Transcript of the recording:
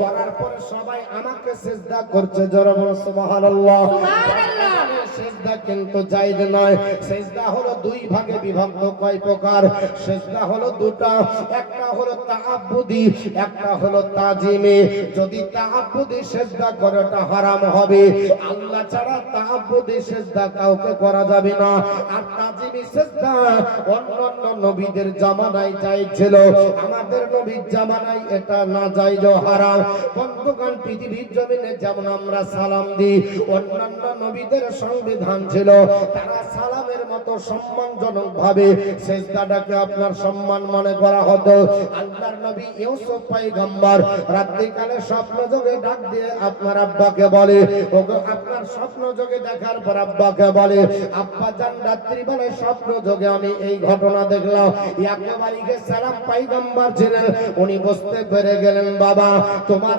করার পরে সবাই আমাকে সিজদা করছে, জোরে বলো সুবহানাল্লাহ। সিজদা কিন্তু জায়েজ নয়। সিজদা হলো দুই ভাগে বিভক্ত। কয় প্রকার? সিজদা হলো দুটো, একটা হলো তাআব্বুদি, একটা হলো তাজিমি। যদি তাআব্বুদি সিজদা করাটা হারাম হবে, আল্লাহ ছাড়া তাআব্বুদি সিজদা কাউকে করা যাবে না। আর তাজিমি সিজদা অন্যান্য নবীদের জামানায় জায়েজ ছিল, আমাদের নবীর জামানায় এটা না জায়েজ, হারাম। বন্ধুগণ, পৃথিবীর জমিনে যেমন আমরা সালাম দিই, অন্যান্য নবীদের সংবিধান ছিল তারা সালামের মতো সম্মানজনক ভাবে সিজদাটাকে আপনার সম্মান মনে করা হতো। আল্লাহর নবী ইউসুফ পয়গম্বর রাত্রিকালে স্বপ্ন যোগে ডাক দিয়ে আপনার আব্বাকে বলে, ওগো, আপনার স্বপ্ন যোগে দেখার পর আব্বাকে বলে, আব্বা জান, রাত্রিবেলা স্বপ্ন যোগে আমি এই ঘটনা দেখলাম। একেবারে সালাম পয়গম্বর ছিলেন, উনি বুঝতে পেরে গেলেন, বাবা তোমার